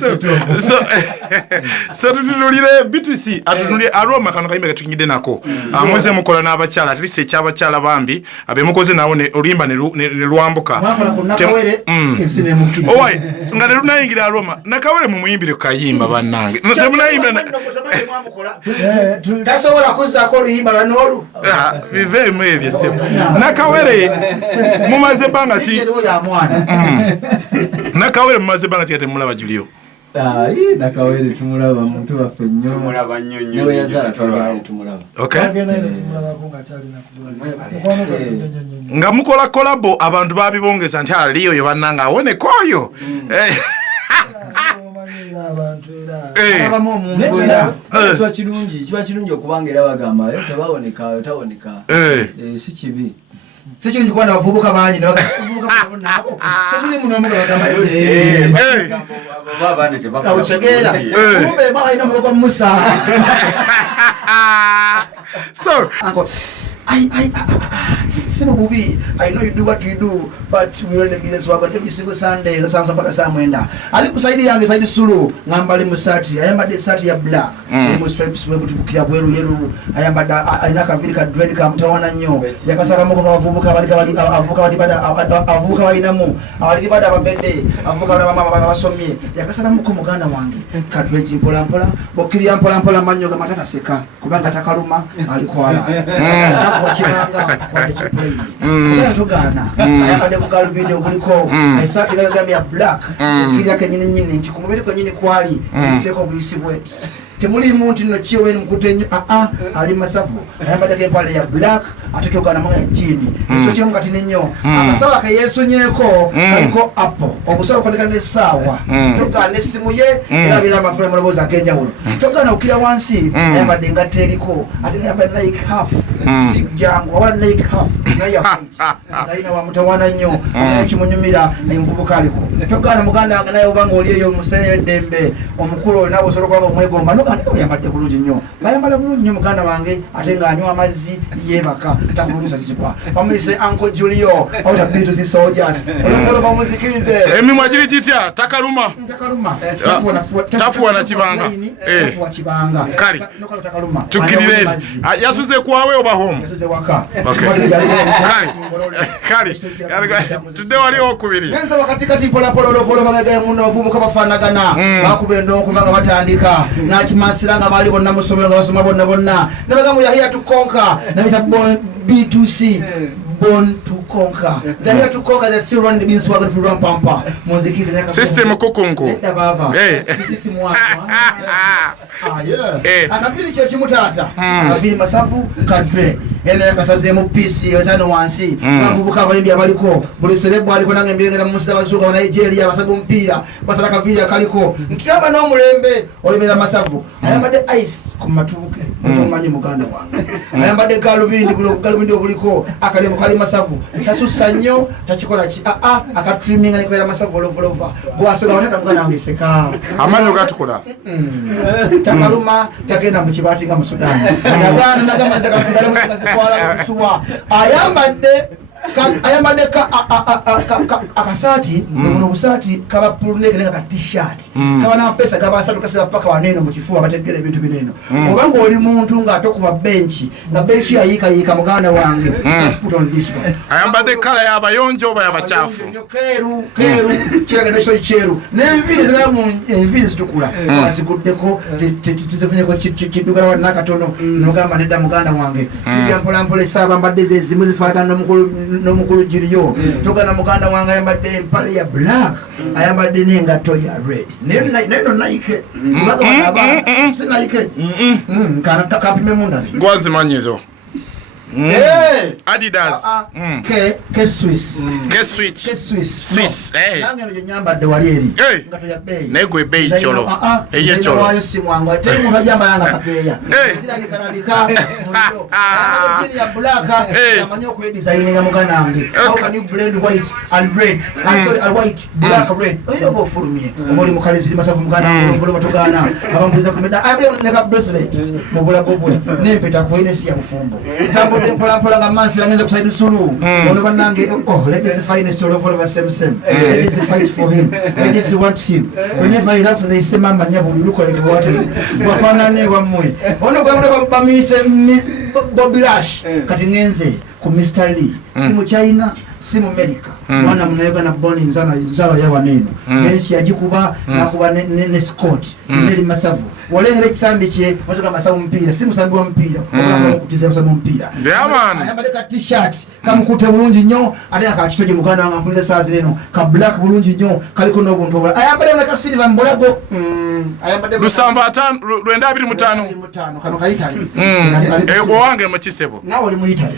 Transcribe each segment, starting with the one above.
So tutulire B2C atunulire aroma kano kayimbe katungide nako mweze mukola n'abakyala at least ekyabakyala bambi abemukoze nawo ne olimba ne lwambuka owai nga ne lunayingira aroma nakawere mu muyimbire kayimba bannange temunayimbira tasobola kuzzaako oluyimba lwanolu biveemu ebyo sebo nakawere mumaze banga ki nakawere mumaze banga ti temulaba Julio nakawere tumulaba muntu baffe nnyo mulaba nnyo nnyo ne yazala twagala tumulaba nga mukola kolabo abantu babibongeza nti aliyo yo bannanga awone koyo kiba kirungi okubanga era bagamba tebawoneka tawoneka si kibi sikinji kwana bavubuka bangi bavubuka nabo tumuli muno muga bagamba baba ne tebaka uchegera kumbe baina mugo Musa so Sibubi, I know you do what you do, but we run the business work on every single Sunday. The sounds of Bamusanyukide. Ali kusaidi yange saidi sulu ngambali musati. Ayamba de sati ya black. Emu stripes webu tukukia bweru yeru. Ayamba da ainaka vili ka dread ka mtawana nyo. Yakasara moko bavubuka balika bali avuka bali bada avuka bainamu. Abali bada ababende avuka bada mama basomye. Yakasara moko muganda wange. Ka dread mpola mpola. Bokiri mpola mpola manyo ga matata seka. Kubanga takaluma alikwala. Wachibanga wachiplay tugana ayakade mugalu video kuliko aisati gambia black kiriya kenyini nyini ntikumubiri ko nyini kwali iseko buyisibwe temuli muntu no chiwe mkutenyo ali masafu ayambada kempale ya black atotokana mwa chini istoche mukati ninyo akasawa ka Yesu nyeko aliko apo obusawa kwandika ne sawa tokane simu ye irabira mafura mulaboza kenja hulo tokana ukira wansi ayambada ngateliko atiyamba like half sigjangu wala like half na ya fight zaina wa mutawana nyo chimunyumira imvubuka aliko tokana muganda naye obanga oliyo musene dembe omukulu nabo soro kwa mwegomba yambadde bulungi nnyo bayambala bulungi nnyo muganda wange ate nga anywa amazzi yebaka takulumisa kizibwa bamuyise Uncle Julio outa B2C soldiers olufolo bamuzikirize emimwa kiri kitya takaluma tafuwa na kibanga tafuwa kibanga kali takaluma tukirire yasuze kwawe oba home yasuze waka kali tudde wali okubiri nenza wakati kati mpola polo olufolo bagaye muno bavubuka bafanagana bakubendo okuvanga batandika nachimasiranga bali bonna musomero nga basoma bonna nebagamu yahiya tukonka nabita B2C born to conquer. They're here to conquer. They're still running the business wagon for run pampa. Muziki is system kukungu. This is mwa. Yeah. Akafili chochi mutata. Akafili masafu kadre. Ele kasaze mu PC wazano wansi. Bavubuka abayimbi abaliko. Buli celeb aliko nange mbengera mu Musa bazuka wa Nigeria basabu mpira. Basala kavili akaliko. Nkiraba no mulembe olibera masafu. Ayambade ice kumatubuke. Tuwamanya muganda wange. Ayambade galubindi obuliko akalemo kali masafu. Tasusa nnyo takikola ki akatrimminga ne kwera masafu olova. Bwasoga watata muganda wange seka. Amanyo gatukola. Takaluma tagenda mu kibati nga mu Sudan. Yagana nagamaze kasigala mu kwala kusuwa. Ayambade akasati muno busati kaba puluneke nga t-shirt kaba na pesa gaba asatu kasira paka waneno mu kifuba bategere ebintu bineno obanga oli muntu nga tokuba benchi nga benchi yayika muganda wange put on this one ayambade kala ya bayonjo oba ya bachafu keru kiraga nesho cheru n'enviri zamu enviri zitukula azikuddeko tizefunye ko kidugala wa nakatono nogamba nedda muganda wange mpola mpola saba mbadde zezimu zifaga n'omukulu Julio togana muganda wange ayambadde empale ya black ayambadde n'engato ya red neno Nike si Nike kana kapime munda gwazi manyizo Adidas ke Swiss nange no nyamba de walieri ngato ya bay negwe bay cholo eye cholo wayo simwango ate mu hajamba yanga kapeya sira nikarabika mundo chini ya black amanyo ko design nga mugana wange how can you blend white and red and white black red oyo bo fulumye omuli mukale ziri masafu mugana wange fulo batugana abambuliza kumeda abule neka bracelet mubula gobwe nempeta ko ine si ya bufumbo tambo Ode mpola nga mansi langenza kusaidia sulu. Ono banange ladies find story of all of us same. Ladies fight for him. Ladies want him. Whenever he laughs they say mama nyabu you look like what. Wafanane wamwe. Ono kwa bamise Bobby Lash kati ngenze ku Mr. Lee. Simu China, simu America. Mwana mnayega na boni nzalo ya waneno. Benshi yajikuba na kuba ne Scott. Neli masavu. Walengere kisambi kye wasoka masavu mpira. Simu sambi wa mpira. Okula kutiza masavu mpira. Yeah man. Ayambale t-shirt kamukute bulungi nnyo ate akachitoje muganda wanga mpulize saa zireno ka black bulungi nnyo kaliko n'obuntu obulala. Ayambale na ka silver mbolago. Ayambale Lusamba 5 25 kano kayitali. Ego wange mukisebo. Nawe oli muyitali.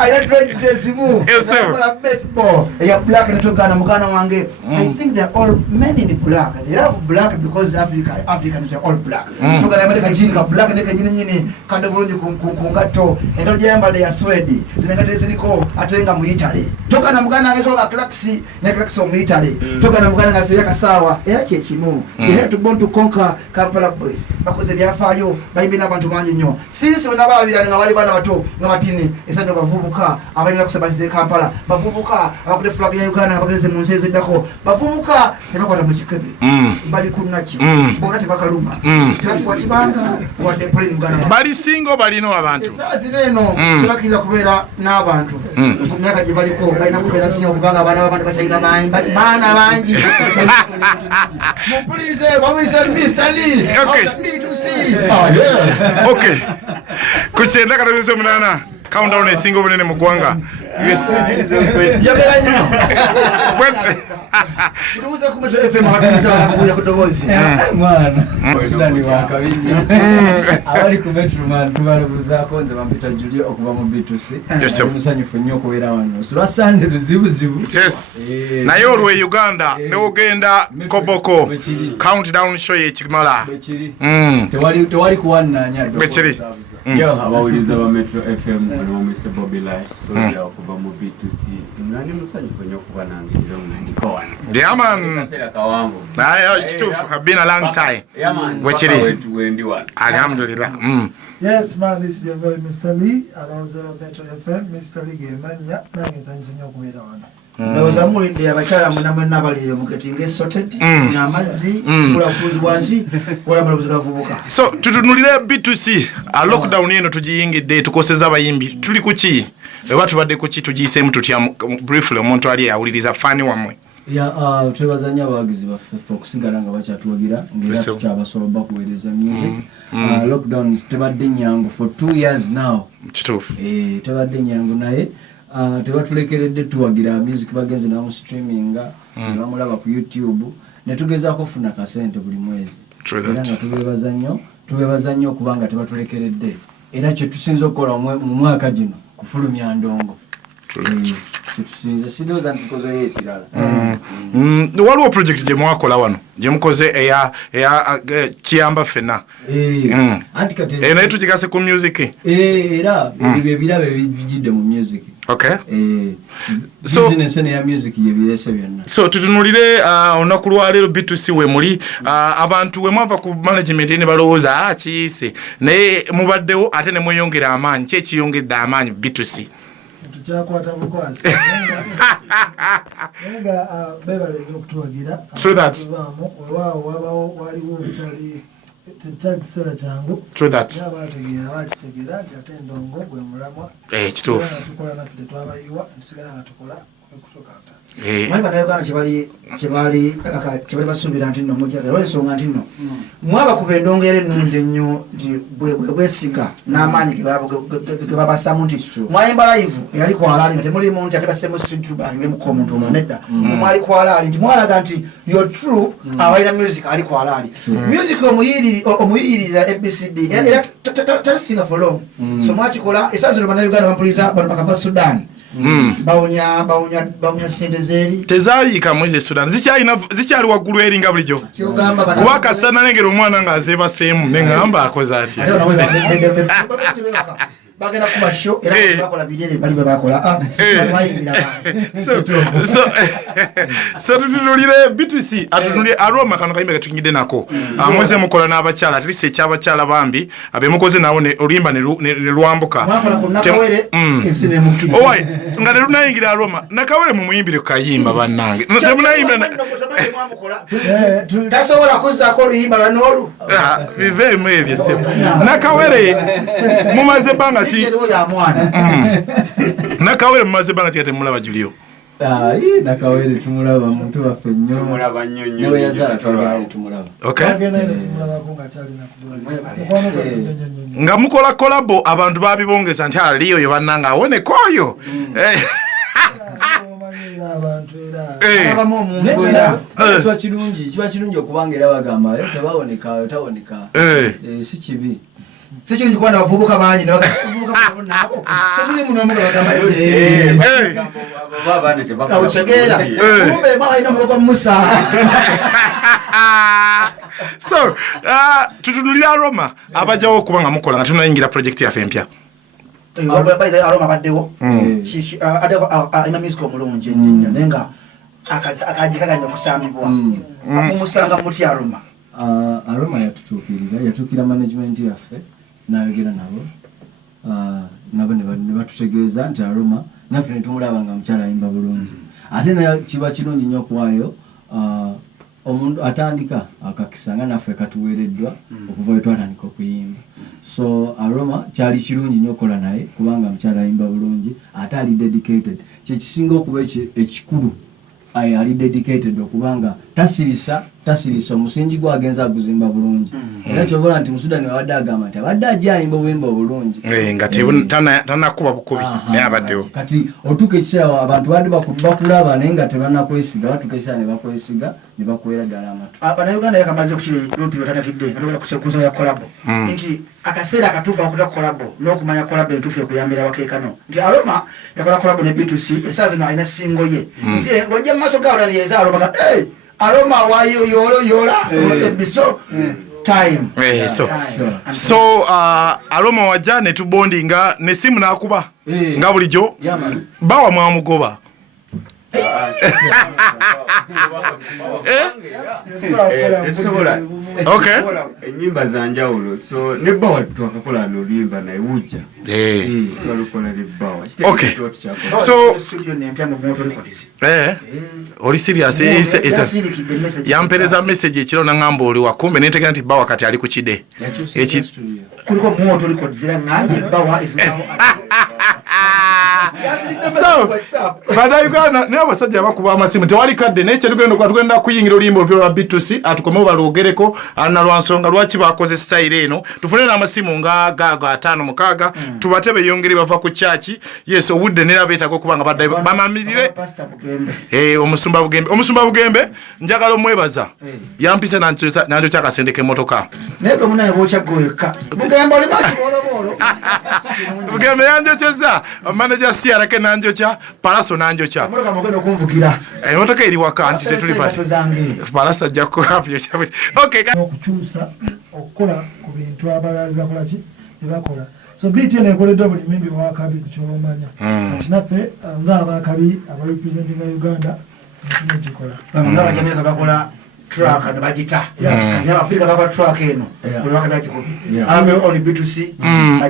I dreads zimu. I baseball. Ya black netokana mugana wange. I think they're all men in black. They love black because Africans are all black. Tokana America jini ka black ndeke jini nyini kande bulungi kungato. Engalo jamba ya Swedi. Zinengate ziliko atenga mu Italy. Tokana mugana ngeso ka Klaxi ne Klaxi mu Italy. Tokana mugana ngasiya kasawa. Era chechimu. They had to born to conquer Kampala boys. Bakoze byafayo bayimbi nabantu manyi nnyo. Since when ababira nga bali bana bato nga batini esanja bavubuka abalina kusabasize Kampala bavubuka abakute flag ya Uganda bageze mu nsezo eddako bavubuka tebakwata mu kikebe bali kunachi bona tebakaluma tafu kibanga wadde plane Uganda bali singo balino abantu sasa neno sibakiza kubeera n'abantu ku myaka gye baliko balina kubeera singo kubanga abana b'abantu bakyalina baana bangi mupulize bamwise Mr. Lee B2C okay kuchenda katabizo munana countdown esingo bunene mu gwanga yes yogera nnyo Tuuze ku Metro FM abatumiza balakuya ku dobozi mwana ndani wakabinyo abali ku Metro man tubalobuzaako nze bampita Julio okuva mu B2C musanyufu nnyo okubeera wano sulwa Sunday luzibuzibu yes naye olwe Uganda ne ogenda Koboko countdown show yekimala tewali kuwananya bechiri yo abawuliza ba Metro FM no Mr. Bobby Lash so ya okuva mu B2C nani musanyufu nnyo okuba nange ndiro ndiko wano yeah man it's true have been a long time yeah man bechiri wendi wano alhamdulillah Yes, man, this is your boy Mr. Lee, Alonzo Metro FM, Mr. Lee Gemanya, nange sanyisenyo okubeera wano. Ndowooza mulidde abakyala mwenna bali muketinga sorted n'amazzi kula kutuuzi wansi kola malabuzi gavubuka. So tutunulire B2C a lockdown eno tugiyingidde tukoseza abayimbi tuli kuki eba tubadde kuki tugiyiseemu tutya briefly omuntu ali awuliriza fani wamwe. Twebazanya abawagizi baffe okusigala nga bakyatuwagira ngera tukyabasobola bakuweereza music. Lockdown tebadde nyangu for 2 years now. Kituufu. Tebadde nyangu naye tebatulekeredde tuwagira music bagenze namu streaming ne bamulaba ku YouTube ne tugezaako kufuna kasente buli mwezi. Era nga tubebaza nnyo kubanga tebatulekeredde era kye tusinza okukola mu mwaka gino kufulumya ndongo. Sidoza ntukoze ekirala. Waliwo project gye mwakola wano gye mukoze eya kiyamba fena anti kati naye tukigase ku music era ebirabe bijidde mu music. Okay. So business ya music yebirese byonna. So tutunulire olunaku lwa leero B2C we muli abantu we mwava ku management ne balowooza kiyise naye mubaddewo ate ne mweyongera amaanyi ki ekiyongedde amaanyi B2C. Tuchakwata bukwasi nga bebalege okutuwagira so that wao waliwo bitali kiseera kyangu true that bakitegera nti ate endongo gwe mulamwa kituufu tukola naffe tetwabayiwa tusigala nga tukola okutuka mweba nayo kana kibali basuubira nti nno mujjagala olw'ensonga nti nno mwaba kuba endongo ennungi ennyo nti bwesiga n'amaanyi ge babasaamu nti mwayimba live eyali kwalaali nga temulimu nti ate bassemu situba ngemuko omuntu omwo nedda mwali kwalaali nti mwalaga nti yo true abalina music ali kwalaali music omuyiririza ABCD era talisinga for long so mwakikola esazino bannayuganda bampuliza bano bakava Sudan bawunya sente zeri tezaayika mwezi Sudan zikyali waggulu eringa bulijjo kuba kasana nengera omwana ng'azeebaseemu ne ŋŋamba akoze atya bagenda kuba show era bakola bidere bali bakola bayingira so tutulire B2C atulire Aroma kano kayimbe katungide nako mweze mukola n'abakyala at least ekyabakyala bambi abemukoze nawo ne olimba ne lwambuka bakola ku nakawere ensine mukiri owai nga ne lunayingira Aroma nakawere mu muyimbire kayimba bannange no munayimba tasobola kuzaako oluyimba lwanolu bive mwebye sebo nakawere mumaze banga si nakawere mumaze banga tikate mulaba Julio nakawere tumulaba muntu waffe nnyo tumulaba nnyo nnyo nawe yazala twagala tumulaba nga mukola kolabo abantu babibongeza nti aliyo yo bannanga awone koyo kiba kirungi okubanga era bagamba tebawoneka tawoneka si kibi sikirungi kuba nabavubuka bangi nabo temuli muno omuga bagamba awutegeera kumbe maalina mulogo musa so tutunulira Aroma abajawo okuba nga mukola nga tunayingira project yaffe empya Aroma baddewo alina music omulungi ennyo naye nga akaji kaganya okusambibwa mumusanga muti Aroma Aroma yatuukira management yaffe n'ayogera nabo nabo ne batutegeeza nti Aroma naffe ne tumulaba nga mukyala ayimba bulungi ate naye kiba kirungi nnyo okuwaayo omuntu atandika akakisa nga naffe katuweereddwa okuva we twatandika okuyimba so Aroma kyali kirungi nnyo okukola naye kubanga mukyala ayimba bulungi ate ali dedicated kyekisinga okuba ekikulu ali dedicated okubanga tasirisa omusingi gwagenza aguzimba bulungi era kyobola nti Musudani wabadde agamba nti abadde ajja ayimba obuyimba obulungi nga tanakuba bukubi naye abaddewo kati otuuka ekiseera abantu badde bakulaba naye nga tebanakwesiga batuuka ekiseera ne bakwesiga ne bakuweera ddala amatu bannayuganda yakamaze kukiri batanagidde batogola kusekuza ya kolabo nti akaseera akatuufu akuta kolabo n'okumanya kolabo entuufu ekuyambira bakeekano nti Aroma yakola kolabo ne B2C esaa zino alina singo ye nti ng'ojja mu maaso gawo naliyeza Aroma Aroma wayo yola ebiso time so Aroma wajja ne tubondinga ne simu nakuba nga bulijjo bawa mwamugoba okay enyimba zanjawulo so ne bawa twakakola n'oluyimba naye wujja twalukola ne bawa okay so studio nempya mu moto records oli serious yampereza message ekiro nangamba oli wakumbe netegera nti bawa kati ali ku kide kuliko moto records era ngambe bawa is now badayuganda naye abasajja bakuba amasimu tewali kadde naye kyetugenda kuyingira oluyimba olupya lwa B2C atukomewo balwogereko na lwansonga lwaki bakoze style eno tufune n'amasimu nga gaago 5-6 tubate beyongere bava ku kyaki yes obudde nera beetako okubanga bamamirire omusumba bugembe njagala omwebaza yampisa nanjo kyakasente k'emmotoka naye gwe munaye bwokyagoyeka bugembe oli maaso bolobolo bugembe yanjokyeza manager CRK nanjokya palaso nanjokya emotoka mugenda okunvugira emotoka eri waka nti tetuli pati palasa ajjako okay okukyusa okukola ku bintu abalala bakola ki ebakola so BTN ekoleddwa buli mimbi wakabi ku kyobamanya kati naffe ng'abakabi abarepresentinga Uganda nekikola nga bajamaica bakola track and bagita kati Afrika bakola track eno buli wakabi agikubi ave on B2C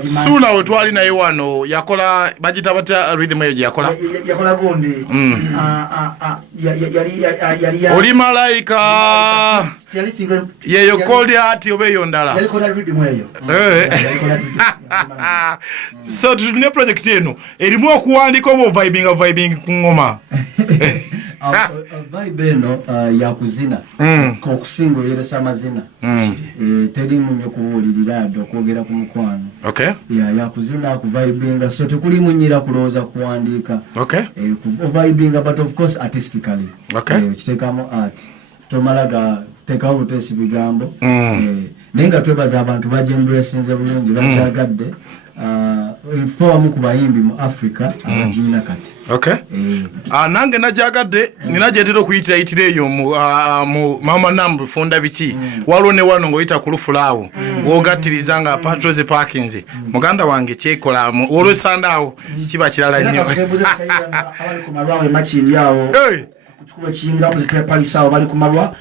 sula we twali naye wano yakola bagita bata rhythm eyo yakola gundi yali oli malaika yeyo koli ati obeyo ndala yalikola rhythm eyo so tutune project eno erimu okuwandika oba vibing ku ngoma vibe eno yakuzina okusinga oyeresa amazina terimu nnyo kubuulirira adde okwogera ku mukwano yakuzina kuvibinga so tekulimu nnyira kulowooza kuwandiika vibinga but of course artistically kiteekamu art tomalaga teekawo buteesi bigambo naye nga twebaza abantu bajembulesinze bulungi bajagadde inform ku bayimbi mu Africa abajina kati. Okay. Nange najagadde ninajetero kuyitira itireyo mu mama nambu fonda biki. Walo ne wano ngoyita kulufulawo. Wogatiriza nga patrols parkings. Muganda wange kyekola olwe sandawo kiba kirala nnyo. Abali ku malwawe machini yawo. Kuchukua chinga opposite Paris sawa bali ku malwa.